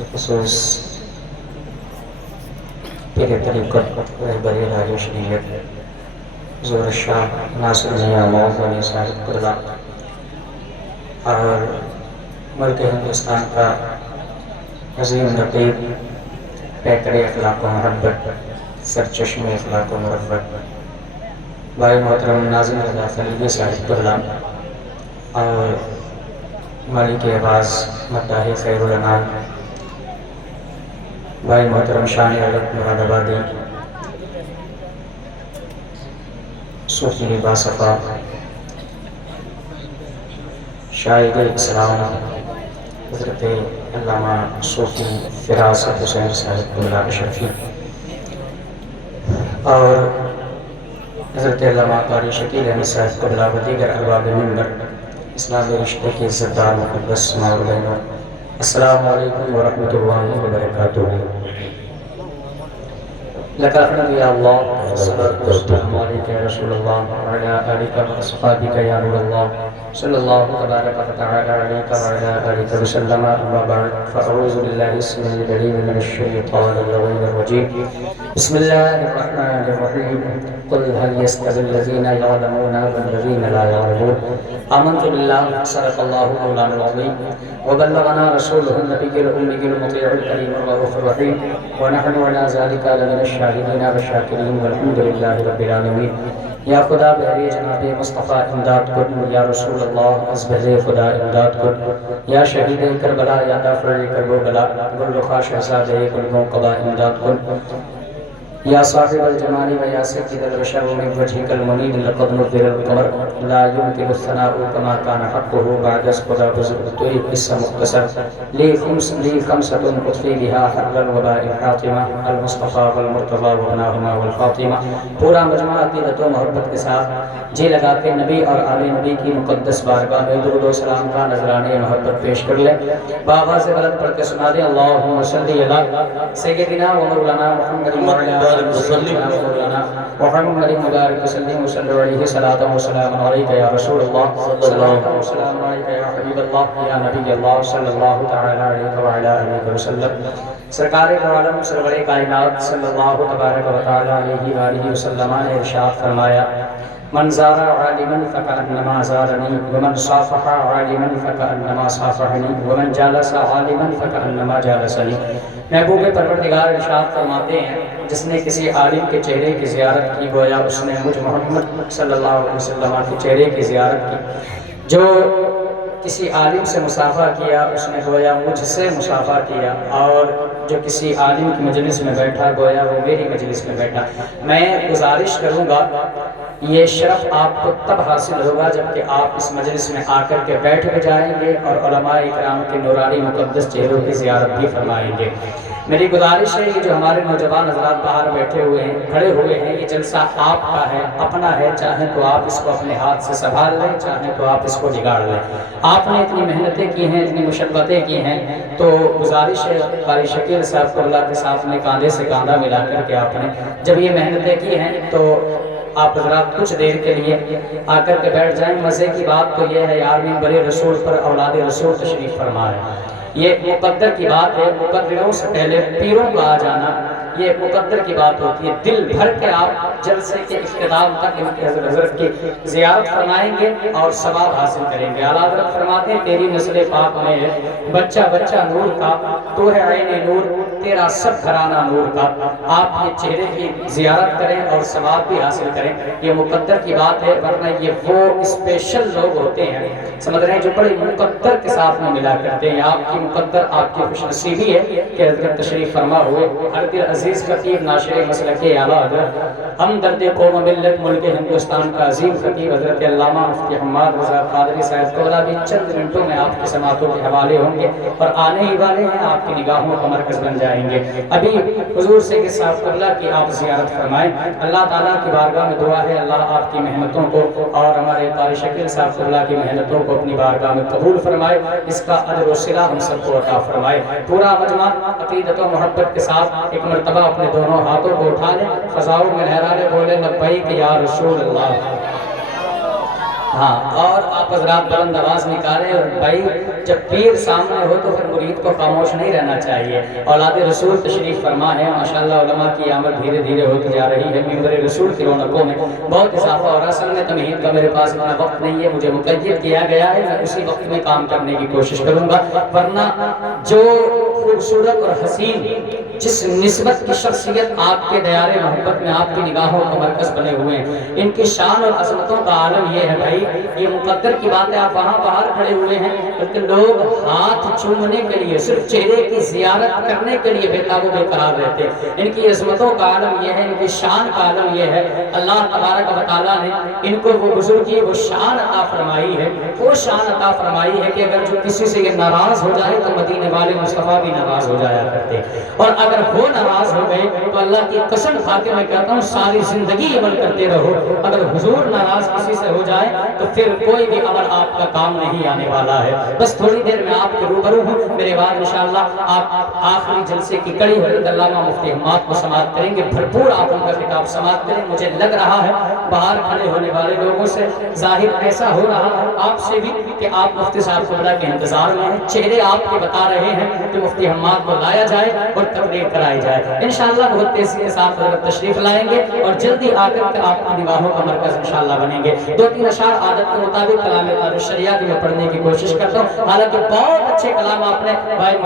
بخصوص پیر طریقت رہبری راج شریعت حضور الشاہ ناصر میاں موعظ علی صاحب قبلہ اور ملک ہندوستان کا عظیم رقیب پیکر اخلاق و محبت سرچشم اخلاق و مربت بھائی محترم ناظم رضا خلیل صاحب قبلہ اور مالک آواز مداح خیر الانام بھائی محترم شان علق مراد آبادی صوفی باصفا شاعر اسلام حضرت علامہ صوفی فراست حسین صاحب قبلہ اشرفی اور حضرت علامہ قاری شکیل احمد صاحب قبلہ و دیگر ارباب منبر اسلامی رشتے کی عزتدار مقدس مولویوں، السلام علیکم ورحمۃ اللہ وبرکاتہ۔ لك الحمد يا الله والصلاة والسلام عليك يا رسول الله وعلى آلك وأصحابك يا نور الله صلى الله تبارك وتعالى عليك وعلى آلك وسلم. أما بعد فأعوذ بالله السميع العليم من الشيطان اللعين الرجيم. بسم الله الرحمن الرحيم. قل هل يستوي الذين يعلمون والذين لا يعلمون. آمنت بالله صدق الله مولانا العظيم وبلغنا رسوله النبي الأمي المطيع الكريم الرؤوف الرحيم ونحن على ذلك لمن الشاهدين والشاكرين والحمد لله رب العالمين. یا خدا بہرے جناب مصطفیٰ امداد کن، یا رسول اللہ از بہرے خدا امداد کن، یا شہید کربلا یا دافع کرب و بلا گلرخا شہزاد گلگوں قبا امداد کن، یا صاحب الجمال و یا سید البشر من وجهك المنیر لقد نظر القمر لا يمكن الثناء كما كان حقه بعد از خدا بزرگ توی قصہ مختصر لی خمسة اطفی بها حر الوباء الحاطمہ المصطفیٰ والمرتضی وابناہما والفاطمہ. پورا مجمع عقیدت و محبت کے ساتھ جی لگا کے نبی اور آل نبی کی مقدس بارگاہ میں درود و سلام کا نذرانے محبت پیش کر لیں. بآواز بلند پڑھ کے سنا دیں اللہم صلی علی سیدنا و مولانا محمد محمد مبارک وسلم وصلی علیہ صلاۃ و سلام علیک یا رسول اللہ صلاۃ و سلام علیک یا حبیب اللہ یا نبی اللہ صلی اللہ تعالی علیہ وعلی آلہ وسلم. سرکار دو عالم سرور کائنات صلی اللہ تبارک و تعالی علیہ وآلہ وسلم نے ارشاد فرمایا من زار عالما فکأنما زارنی ومن صافح عالما فکأنما صافحنی ومن جالس عالما فکأنما جالسنی. محبوب پروردگار ارشاد فرماتے ہیں جس نے کسی عالم کے چہرے کی زیارت کی گویا اس نے مجھ محمد صلی اللہ علیہ وسلم کے چہرے کی زیارت کی. جو کسی عالم سے مصافحہ کیا اس نے گویا مجھ سے مصافحہ کیا، اور جو کسی عالم کی مجلس میں بیٹھا گویا وہ میری مجلس میں بیٹھا. میں گزارش کروں گا یہ شرف آپ کو تب حاصل ہوگا جبکہ آپ اس مجلس میں آ کر کے بیٹھ بھی جائیں گے اور علماء اکرام کے نورانی مقدس چہروں کی زیارت بھی فرمائیں گے. میری گزارش ہے یہ جو ہمارے نوجوان حضرات باہر بیٹھے ہوئے ہیں کھڑے ہوئے ہیں یہ جلسہ آپ کا ہے، اپنا ہے، چاہیں تو آپ اس کو اپنے ہاتھ سے سنبھال لیں، چاہیں تو آپ اس کو بگاڑ لیں. آپ نے اتنی محنتیں کی ہیں، اتنی مشقتیں کی ہیں، تو گزارش ہے قاری شکیل صاحب کو اللہ کے ساتھ میں کاندھے سے کاندھا ملا کر کے آپ نے جب یہ محنتیں کی ہیں تو آپ حضرات کچھ دیر کے لیے آ کر کے بیٹھ جائیں. مزے کی بات تو یہ ہے یار بڑے رسول پر اولاد رسول تشریف فرما رہے ہیں. یہ مقدر کی بات ہے، مقدروں سے پہلے پیروں کا آ جانا یہ مقدر کی بات ہوتی ہے. دل بھر کے آپ جلسے کے اختتام تک حضرت کی زیارت فرمائیں گے اور ثواب حاصل کریں گے. اعلیٰ حضرت فرماتے ہیں تیری نسل پاک میں ہے بچہ بچہ نور کا، تو ہے عین نور تیرا سب گھرانہ نور کا. آپ یہ چہرے کی زیارت کریں اور ثواب بھی حاصل کریں. یہ مقدر کی بات ہے، ورنہ یہ وہ اسپیشل لوگ ہوتے ہیں سمجھ رہے ہیں جو بڑے مقدر کے ساتھ میں ملا کرتے ہیں. آپ کی مقدر آپ کی خوش نصیبی ہے کہ حضرت تشریف فرما ہوئے. ہر دل عزیز خطیب ناشر مسلک اعلیٰ حضرت ہمدرد قوم و ملت ملک ہندوستان کا عظیم خطیب حضرت علامہ مفتی حماد رضا قادری صاحب قبلہ بھی چند منٹوں میں آپ کے سماعتوں کے حوالے ہوں گے اور آنے ہی والے ہیں، آپ کی نگاہوں کا مرکز بن جائیں گے. ابھی حضور سے صاحب قبلہ کی آپ زیارت فرمائیں. اللہ تعالیٰ کی بارگاہ میں دعا ہے اللہ آپ کی محنتوں کو اور ہمارے قاری شکیل صاحب قبلہ کی محنتوں کو اپنی بارگاہ میں قبول فرمائے، اس کا اجر و صلہ ہم سب کو عطا فرمائے. پورا مجمع عقیدت و محبت کے ساتھ ایک مرتبہ اپنے دونوں ہاتھوں کو اٹھا لیں، فضاؤں میں لہرا لے، بولے لبیک یا رسول اللہ. ہاں، اور آپ حضرات بلند آواز نکالیں، اور بھائی جب پیر سامنے ہو تو پھر مرید کو خاموش نہیں رہنا چاہیے۔ اولاد رسول تشریف فرما ہے، ماشاءاللہ علماء کی آمد دھیرے دھیرے ہوتی جا رہی ہے، ممبر رسول کی رونقوں میں بہت اضافہ ہو رہا ہے۔ اصل میں تمہید کا میرے پاس اتنا وقت نہیں ہے، مجھے مقید کیا گیا ہے، میں اسی وقت میں کام کرنے کی کوشش کروں گا، ورنہ جو خوبصورت اور حسین جس نسبت کی شخصیت آپ کے دیار محبت میں آپ کی نگاہوں کا مرکز بنے ہوئے ہیں، ان کی شان اور عظمتوں کا عالم یہ ہے بھائی، یہ مقدر کی بات ہے، آپ وہاں باہر کھڑے ہوئے ہیں لیکن لوگ ہاتھ چومنے کے لیے، صرف چہرے کی زیارت کرنے کے لیے بے تاب و بے قرار رہتے ہیں۔ ان کی عظمتوں کا عالم یہ ہے، ان کی شان کا عالم یہ ہے، اللہ تبارک و تعالیٰ نے ان کو وہ بزرگی، وہ شان عطا فرمائی ہے، وہ شان عطا فرمائی ہے کہ اگر جو کسی سے یہ ناراض ہو جائے تو مدینے والے مصطفیٰ بھی ناراض ہو جایا کرتے، اور اگر وہ ناراض ہو گئے تو اللہ کی قسم کھا کے میں کہتا ہوں ساری زندگی عمل کرتے رہو، اگر حضور ناراض کسی سے ہو جائے تو پھر کوئی بھی عمل آپ کا کام نہیں آنے والا ہے۔ بس تھوڑی دیر میں آپ کے روبرو ہوں، میرے بعد انشاءاللہ آپ آخری جلسے کی کڑی حضرت علامہ مفتی حماد کو سماعت کریں گے، بھرپور آپ ان کا خطاب سماعت کریں۔ مجھے لگ رہا ہے باہر کھڑے ہونے والے لوگوں سے ظاہر ایسا ہو رہا ہے آپ سے بھی کہ آپ مفتی صاحب قبلہ کے انتظار میں ہیں، چہرے آپ کے بتا رہے ہیں کہ مفتی حماد کو لایا جائے اور تقریر کرائی جائے۔ انشاءاللہ بہت تیزی کے ساتھ حضرت تشریف لائیں گے اور جلدی آ کر کے آپ کی نگاہوں کا مرکز انشاءاللہ بنیں گے۔ دو تین اشعار عادت کے مطابق کلام تاج الشریعہ میں پڑھنے کی کوشش کرتا ہوں، حالانکہ بہت اچھے کلام آپ نے بھائی